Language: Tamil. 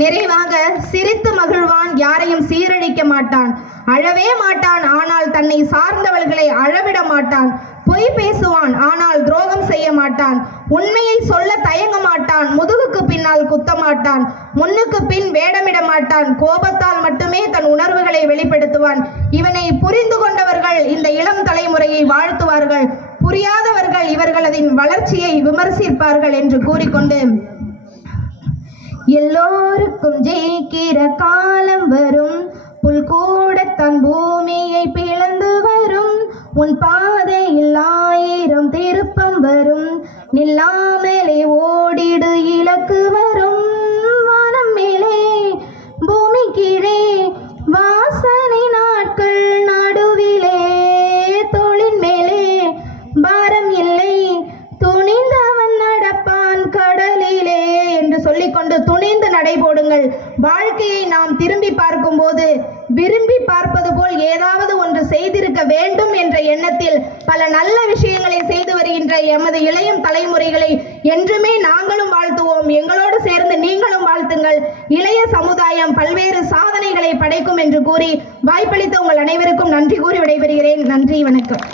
நிறைவாக, சிரித்து மகிழ்வான், யாரையும் சீரழிக்க மாட்டான், அழவே மாட்டான், ஆனால் தன்னை சார்ந்தவர்களை அழவிட மாட்டான், பொய் பேசுவான், ஆனால் துரோகம் செய்ய மாட்டான், உண்மையை சொல்ல தயங்க மாட்டான், முதுகுக்கு பின்னால் குத்த மாட்டான், முன்னுக்கு பின் வேடமிட மாட்டான், கோபத்தால் மட்டுமே தன் உணர்வுகளை வெளிப்படுத்துவான். இவனை புரிந்து கொண்டவர்கள் இந்த இளம் தலைமுறையை வாழ்த்துவார்கள், புரியாதவர்கள் இவர்களதின் வளர்ச்சியை விமர்சிப்பார்கள் என்று கூறிக்கொண்டு, எல்லோருக்கும் ஜெயிக்கிற காலம் வரும், புல் கூட தன் பூமியை பிளந்து வரும், உன் பாதையில் 1000 திருப்பம் வரும், நில்லாமலே ஓடிடு இலக்கு வரும், வானம் மேலே பூமி கீழே வாசனை நாட்கள் நடுவிலே, தோளின் மேலே பாரம் இல்லை, துணிந்தவன் நடப்பான் கடலிலே என்று சொல்லிக்கொண்டு துணிந்து நடைபோடுங்கள். வாழ்க்கையை நாம் திரும்பி பார்க்கும் போது விரும்பி பார்ப்பது போல் ஏதாவது ஒன்று செய்திருக்க வேண்டும் என்ற எண்ணத்தில் பல நல்ல விஷயங்களை செய்து வருகின்ற எமது இளையம் தலைமுறைகளை என்றுமே நாங்களும் வாழ்த்துவோம். எங்களோடு சேர்ந்து நீங்களும் வாழ்த்துங்கள். இளைய சமுதாயம் பல்வேறு சாதனைகளை படைக்கும் என்று கூறி வாய்ப்பளித்த உங்கள் அனைவருக்கும் நன்றி கூறி விடைபெறுகிறேன். நன்றி, வணக்கம்.